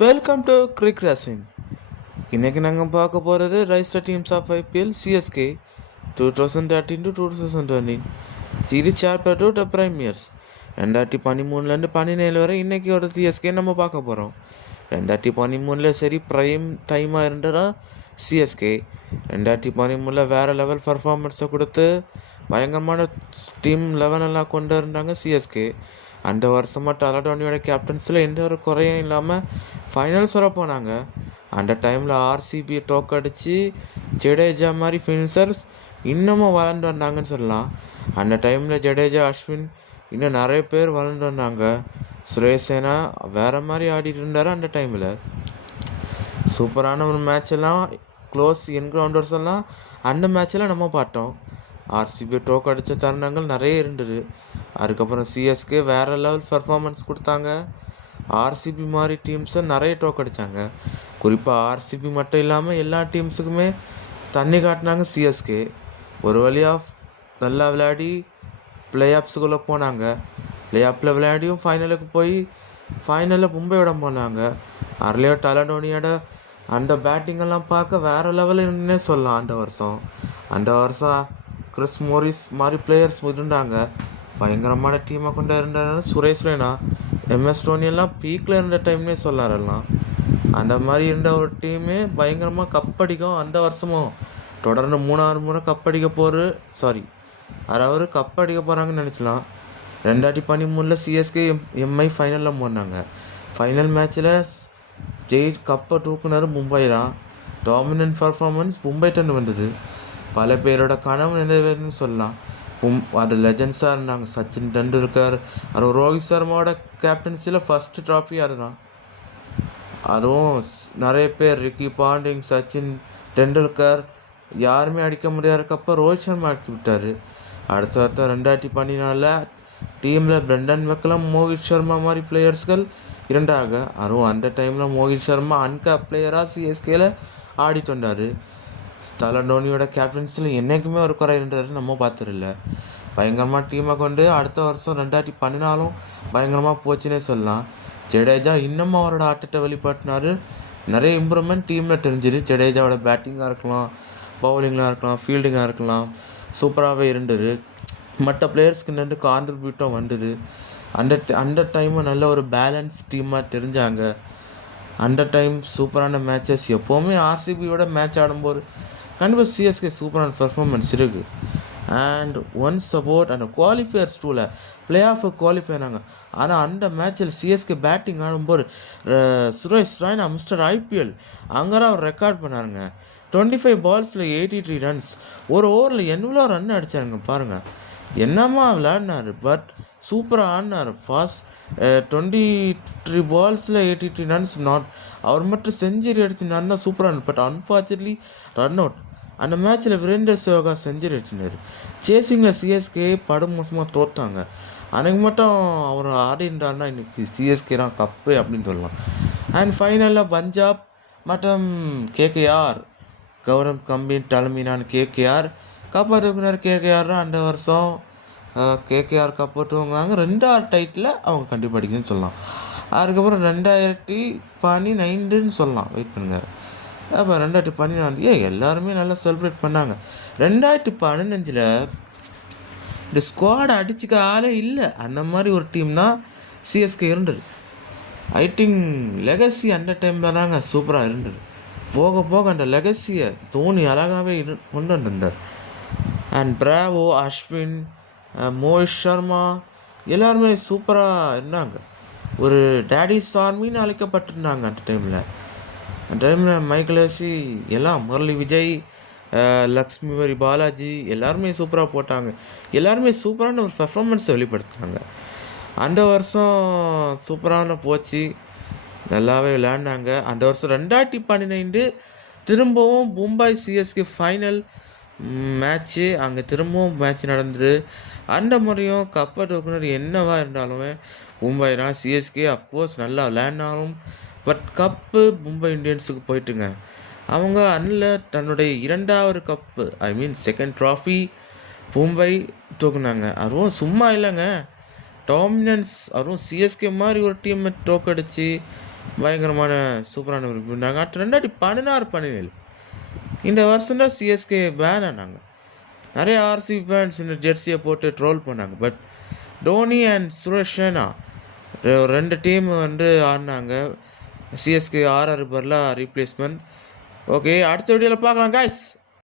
Welcome to Kirik racing. இன்றைக்கி நாங்கள் பார்க்க போகிறது ரைஸ்டர் teams of IPL CSK 2013-2020 series chapter 2 the premiers 2013 17 வரை இன்றைக்கி ஒரு சிஎஸ்கே நம்ம பார்க்க போகிறோம். 2013 சரி ப்ரைம் டைமாக இருந்ததா சிஎஸ்கே 2013 வேறு லெவல் பர்ஃபார்மன்ஸை கொடுத்து பயங்கரமான டீம் லெவலெல்லாம் கொண்டு இருந்தாங்க சிஎஸ்கே. அந்த வருஷமாக டலடோனியோட கேப்டன்ஸில் எந்த ஒரு குறையும் இல்லாமல் ஃபைனல்ஸ் வர போனாங்க. அந்த டைமில் ஆர்சிபி தோக்கடிச்சு ஜடேஜா மாதிரி ஃபினிஷர்ஸ் இன்னமும் வளர்ந்து வந்தாங்கன்னு சொல்லலாம். அந்த டைமில் ஜடேஜா, அஸ்வின் இன்னும் நிறைய பேர் வளர்ந்து வந்தாங்க. சுரேஷ் ரெய்னா வேறு மாதிரி ஆடிட்டு இருந்தார். அந்த டைமில் சூப்பரான ஒரு மேட்ச் எல்லாம் க்ளோஸ் என்கிரவுண்டர்ஸ் எல்லாம் அந்த மேட்சில் நம்ம பார்த்தோம். ஆர்சிபி தோக்கடித்த தருணங்கள் நிறைய இருந்தது. அதுக்கப்புறம் சிஎஸ்கே வேறு லெவல் பர்ஃபார்மன்ஸ் கொடுத்தாங்க. ஆர்சிபி மாதிரி டீம்ஸை நிறைய தோக்கடித்தாங்க. குறிப்பாக ஆர்சிபி மட்டும் இல்லாமல் எல்லா டீம்ஸுக்குமே தண்ணி காட்டினாங்க சிஎஸ்கே. ஒரு வழியாக நல்லா விளையாடி ப்ளே ஆஃப்ஸுக்குள்ளே போனாங்க. ப்ளே ஆஃபில் விளையாடியும் ஃபைனலுக்கு போய் ஃபைனலில் மும்பையோட போனாங்க. அதுலேயோ டலடோனியோட அந்த பேட்டிங்கெல்லாம் பார்க்க வேறு லெவலுன்னே சொல்லலாம். அந்த வருஷம் கிறிஸ் மோரிஸ் மாதிரி பிளேயர்ஸ் இருந்தாங்க. பயங்கரமான டீமை கொண்டு இருந்தாங்க. சுரேஷ் ரெய்னா, எம்எஸ் தோனி எல்லாம் பீக்கில் இருந்த டைம்னே சொல்லலாம். அந்த மாதிரி இருந்த ஒரு டீமே பயங்கரமாக கப்படிக்கும். அந்த வருஷமும் தொடர்ந்து 3 முறை கப்படிக்க அதாவது கப்படிக்க போகிறாங்கன்னு நினச்சலாம். 2013 சிஎஸ்கே எம்ஐ ஃபைனலில் போனாங்க. ஃபைனல் மேட்ச்சில் கப்பை தூக்குனார் மும்பை தான். டாமினன்ட் பர்ஃபார்மன்ஸ் மும்பைட்டன்னு வந்தது. பல பேரோட கனவு நிறைவேறுன்னு சொல்லலாம். அது லெஜண்ட்ஸாக இருந்தாங்க. சச்சின் டெண்டுல்கர், அதுவும் ரோஹித் சர்மாவோட கேப்டன்சியில் ஃபஸ்ட்டு ட்ராஃபி அதுதான். அதுவும் நிறைய பேர் ரிக்கி பாண்டிங், சச்சின் டெண்டுல்கர் யாருமே அடிக்க முடியாதக்கப்போ ரோஹித் சர்மா அடிக்க விட்டார். அடுத்த வருஷம் 2014 டீமில் பிரெண்டன் மெக்கலம், மோஹித் சர்மா மாதிரி பிளேயர்ஸ்கள் இருந்தாங்க. அதுவும் அந்த டைமில் மோஹித் சர்மா அன்கேப் பிளேயராக சிஎஸ்கேல ஆடிட்டு வந்தார். டலடோனியோட கேப்டன்ஸில் என்றைக்குமே ஒரு குறைன்றது நம்ம பார்த்துடல. பயங்கரமாக டீமை கொண்டு அடுத்த வருஷம் 2014 பயங்கரமாக போச்சுன்னே சொல்லலாம். ஜடேஜா இன்னமும் அவரோட ஆட்டத்தை வெளிப்படுத்தினார். நிறைய இம்ப்ரூவ்மெண்ட் டீமில் தெரிஞ்சுது. ஜடேஜாவோட பேட்டிங்காக இருக்கலாம், பவுலிங்காக இருக்கலாம், ஃபீல்டிங்காக இருக்கலாம், சூப்பராகவே இருந்தது. மற்ற பிளேயர்ஸ்க்கு நின்று கான்ட்ரிபியூட்டும் வந்தது. அந்த டைமு நல்ல ஒரு பேலன்ஸ் டீமாக தெரிஞ்சாங்க. அந்த டைம் சூப்பரான மேட்சஸ். எப்போவுமே ஆர்சிபியோட மேட்ச் ஆடும்போது கண்டிப்பாக சிஎஸ்கே சூப்பரான பர்ஃபார்மன்ஸ் இருக்குது. அண்ட் ஒன்ஸ் அபவுட் அந்த குவாலிஃபயர்ஸ் டூவில் ப்ளே ஆஃப் குவாலிஃபை ஆனாங்க. ஆனால் அந்த மேட்ச்சில் சிஎஸ்கே பேட்டிங் ஆடும்போது சுரேஷ் ரெய்னா மிஸ்டர் ஐபிஎல் அங்கே தான் அவர் ரெக்கார்ட் பண்ணாருங்க. 25 பால்ஸில் 83 ரன்ஸ். ஒரு ஓவரில் எவ்வளோ ரன் அடித்தாருங்க பாருங்கள். என்னம்மா விளையாடினார், பட் சூப்பராக ஆடினார். Fast 23 பால்ஸில் 83 runs. அவர் மட்டும் செஞ்சுரி அடிச்சுனாருன்னா சூப்பராக. But unfortunately run out. அந்த மேட்ச்சில் வீரேந்தர் சேவகா செஞ்சுரி அடிச்சினார். சேசிங்கில் சிஎஸ்கே படும் மோசமாக தோற்றாங்க. அன்றைக்கு மட்டும் அவர் ஆடினார்னா இன்றைக்கி சிஎஸ்கே தான் கப்பு அப்படின்னு சொல்லலாம். அண்ட் ஃபைனலில் பஞ்சாப் மற்றும் கேகேஆர், கௌரவ் கம்பீர் தலைமையிலான கேகேஆர் காப்பாற்றுனர். கேகேஆர் தான் அந்த வருஷம் கேகேஆர் காப்பாற்றுவாங்க. 2வது டைட்டில் அவங்க கண்டுபிடிக்குன்னு சொல்லலாம். அதுக்கப்புறம் 2019 சொல்லலாம். வெயிட் பண்ணுங்க. அப்போ 2014 எல்லாருமே நல்லா செலிப்ரேட் பண்ணாங்க. 2015 இந்த ஸ்குவாடை அடிச்சுக்க ஆளே இல்லை. அந்த மாதிரி ஒரு டீம் தான் சிஎஸ்கே இருந்தது. ஐ திங்க் லெகசி அந்த டைமில் தாங்க சூப்பராக இருந்தது. போக போக அந்த லெகசியை தோனி அழகாகவே கொண்டு வந்திருந்தார். அண்ட் பிராவோ, அஸ்வின், மோஹித் சர்மா எல்லாருமே சூப்பராக இருந்தாங்க. ஒரு டேடிஸ் ஆர்மின்னு அழைக்கப்பட்டிருந்தாங்க அந்த டைமில் மைக்கேலேசி எல்லாம், முரளி விஜய், லக்ஷ்மிவரி பாலாஜி எல்லாருமே சூப்பராக போட்டாங்க. எல்லாருமே சூப்பரான ஒரு பர்ஃபார்மன்ஸை வெளிப்படுத்தினாங்க. அந்த வருஷம் சூப்பரான போச்சு, நல்லாவே விளையாடினாங்க. அந்த வருஷம் 2015 திரும்பவும் மும்பை சிஎஸ்கே ஃபைனல் மேட்ச்சு. அங்கே திரும்பவும் மேட்ச் நடந்தது. அந்த முறையும் கப்பை தூக்குனர் என்னவா இருந்தாலுமே மும்பை தான். சிஎஸ்கே அஃப்கோர்ஸ் நல்லா விளையாடினாலும் பட் கப்பு மும்பை இந்தியன்ஸுக்கு போயிட்டுங்க. அவங்க அன்னில் தன்னுடைய 2வது கப்பு, ஐ மீன் செகண்ட் ட்ராஃபி மும்பை தூக்குனாங்க. அதுவும் சும்மா இல்லைங்க, டாமினன்ஸ். அதுவும் சிஎஸ்கே மாதிரி ஒரு டீமை தோக்கடிச்சு பயங்கரமான சூப்பரான ஒரு இருந்தாங்க. அடுத்து 2016-17 இந்த வருஷம் தான் சிஎஸ்கே பேன் ஆனாங்க. நிறைய ஆர்சிபி ஃபேன்ஸ் இந்த ஜெர்சியை போட்டு ட்ரோல் பண்ணாங்க. பட் டோனி அண்ட் சுரேஷ் ரெய்னா ரெண்டு டீம் ஆடினாங்க. சிஎஸ்கே 6 பேர்லாம் ரீப்ளேஸ்மெண்ட். ஓகே, அடுத்த வீடியோவில் பார்க்கலாம் கைஸ்.